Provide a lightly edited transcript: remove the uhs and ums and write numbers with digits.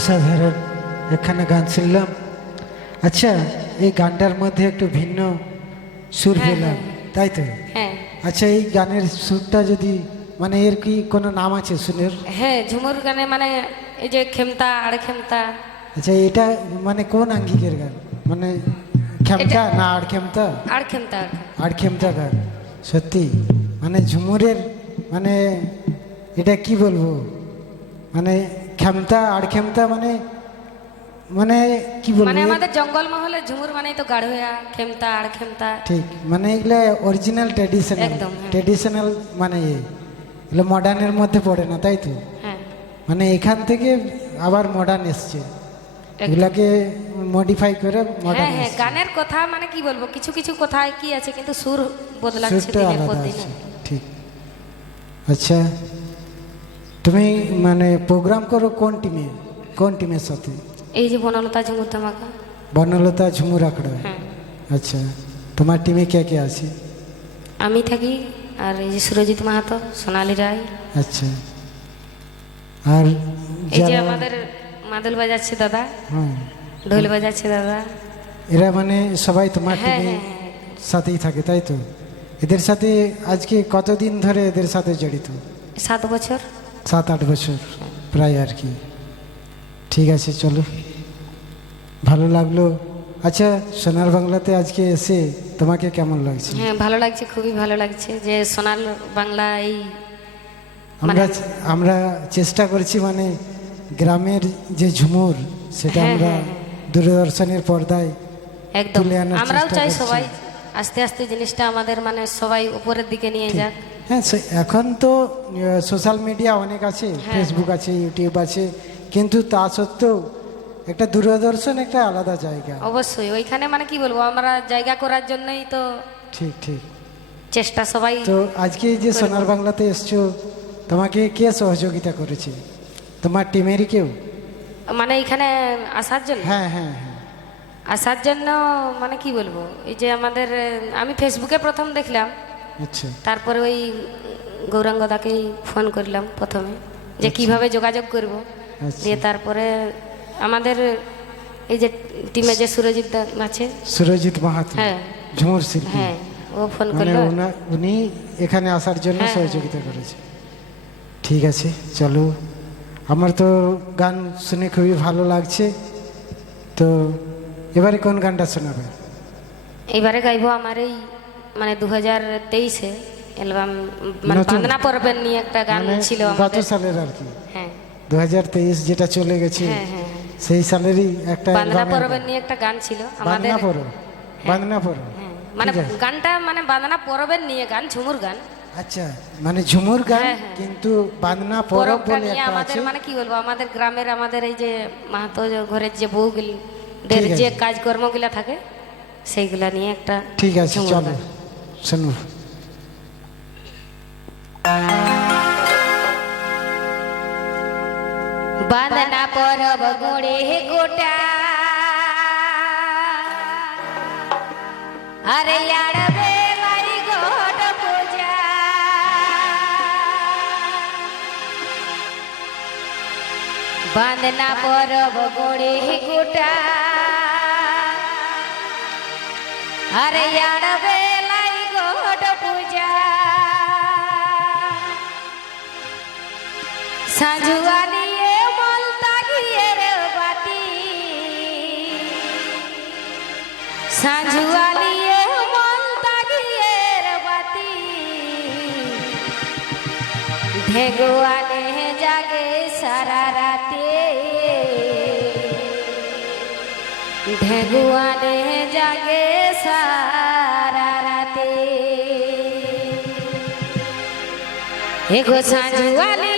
অসাধারণ এখানে গান শুনলাম। আচ্ছা, এই গানটার মধ্যে একটু ভিন্ন সুর হ্যাঁ, পেলাম, তাই তো? হ্যাঁ আচ্ছা, এই গানের সুরটা যদি মানে এর কি কোনো নাম আছে সুরের? হ্যাঁ ঝুমুর গানে মানে এই যে খেমতা আর খেমতা। আচ্ছা, এটা মানে কোন আঙ্গিকের গান? মানে খেমতা না আড় খেমতা? আর খেমতা আড় খেমতা গান। সত্যি মানে ঝুমুরের মানে এটা কি বলবো, মানে খেমতা আড় খেমতা মানে মানে কি বলবো, মানে আমাদের জঙ্গল মহলে ঝুমুর মানে তো গাঢ়য়া খেমতা আর খেমতা। ঠিক মানে এগুলো অরিজিনাল ট্র্যাডিশনাল, একদম, হ্যাঁ। ট্র্যাডিশনাল মানে এগুলো মডার্নের মধ্যে পড়ে না, তাই তো? হ্যাঁ মানে এখান থেকে আবার মডার্ন এসছে, এগুলাকে মডিফাই করে হ্যাঁ মডার্ন হ্যাঁ এসছে। গানের কথা মানে কি বলবো, কিছু কিছু কথায় কি আছে কিন্তু সুর বদলাচ্ছে সুরটা দিনের পর আলাদা দিন। আছে, ঠিক। আচ্ছা, তুমি মানে প্রোগ্রাম করো কোন টিমে, কোন টিমের সাথে? এই যে বনলতা ঝুমুর ধামাকা। বনলতা ঝুমুর আখড়া। হ্যাঁ আচ্ছা, তোমার টিমে কে কে আছে? আমি থাকি, আর এই যে সুরজিৎ মাহাতো, সোনালী রায়, আচ্ছা, আর এই যে যারা আমাদের মাদল বাজাচ্ছে দাদা, হ্যাঁ, ঢোল বাজাচ্ছে দাদা। এরা মানে সবাই তোমার হ্যাঁ টিমের হ্যাঁ হ্যাঁ সাথেই থাকে, তাই তো? এদের সাথে আজকে কতদিন ধরে এদের সাথে জড়িত? 7 বছর। 7-8 বছর প্রায় আর কি। ঠিক আছে, চলো, ভালো লাগলো। আচ্ছা, সোনার বাংলাতে আজকে এসে তোমাকে কেমন লাগছে? হ্যাঁ ভালো লাগছে, খুবই ভালো লাগছে যে সোনার বাংলা এই আমরা আমরা চেষ্টা করছি মানে গ্রামের যে ঝুমুর সেটা হ্যাঁ, আমরা হ্যাঁ, হ্যাঁ। দূরদর্শনের পর্দায় একদম তুলে আনার আমরাও চেষ্টা চাই করছি। সবাই আস্তে আস্তে জিনিসটা আমাদের মানে সবাই উপরের দিকে নিয়ে যাক। হ্যাঁ, এখন তো সোশ্যাল মিডিয়া অনেক আছে, হ্যাঁ, ফেসবুক আছে, ইউটিউব আছে, কিন্তু তা সত্ত্বেও একটা দূরদর্শন একটা আলাদা জায়গা। অবশ্যই ওইখানে মানে কি বলবো, আমরা জায়গা করার জন্যই তো ঠিক ঠিক। চেষ্টা সবাই। তো আজকে এই যে সোনার বাংলাতে এসছো, তোমাকে কে সহযোগিতা করেছে? তোমার টিমেরই কেউ? মানে এখানে আসার জন্য, হ্যাঁ হ্যাঁ হ্যাঁ। আসার জন্য মানে কি বলবো, এই যে আমাদের আমি ফেসবুকে প্রথম দেখলাম, আচ্ছা তারপরে ওই গৌরাঙ্গদাকেই ফোন করলাম প্রথমে যে কিভাবে যোগাযোগ করব। আচ্ছা। দিয়ে তারপরে আমাদের এই যে টিমে যে সুরজিৎ দা আছে, সুরজিৎ মাহাতো, হ্যাঁ ঝুমুর শিল্পী, হ্যাঁ ও ফোন মানে করলো। উনি এখানে আসার জন্য হ্যাঁ, সহযোগিতা করেছে। ঠিক আছে, চলো, আমার তো গান শুনে খুবই ভালো লাগছে। তো এবারে কোন গানটা শোনাবে? এইবারে গাইবো আমার এই মানে 2023-এ অ্যালবাম মানে নতুন? বান্দনা পর্বের নিয়ে একটা গান মানে ছিল গত আমাদের। সালের আর কি, হ্যাঁ 2023 যেটা চলে গেছে, হ্যাঁ হ্যাঁ সেই সালেরই একটা বান্দনা অ্যালবামের পর্বের গান। নিয়ে একটা গান ছিল আমাদের। বান্দনা পরব, বান্দনা পরব। হ্যাঁ, মানে ঠিক আছে। গানটা মানে বান্দনা পরবের নিয়ে গান, ঝুমুর গান। আচ্ছা, মানে ঝুমুর গান, হ্যাঁ, হ্যাঁ। কিন্তু বান্দনা পরব পরবটা বলে নিয়ে একটা আমাদের আছে। মানে কি বলবো, আমাদের গ্রামের আমাদের এই যে মাহাতো ঘরের যে বউগুলি ঠিক আছে। যে কাজকর্মগুলা থাকে সেইগুলা নিয়ে একটা ঠিক আছে, ঝুমুর চলো গান। শুনবো। বান্দনা পরব গোড়ে গোটা, আরে আড়বে লাই গোট পূজা, বান্দনা পরব গোড়ে গোটা, আরে আড়বে লাই গোট পূজা, সাঁঝুয়ালিয়ে মলতা ঘিয়ের বাতি, সাঁঝুয়ালিয়ে মলতা ঘিয়ের বাতি, ভেগুয়ানে জাগে সারা রাতে, ভেগুয়ানে জাগে সারা রাতে, এগো সাঁঝুয়ালি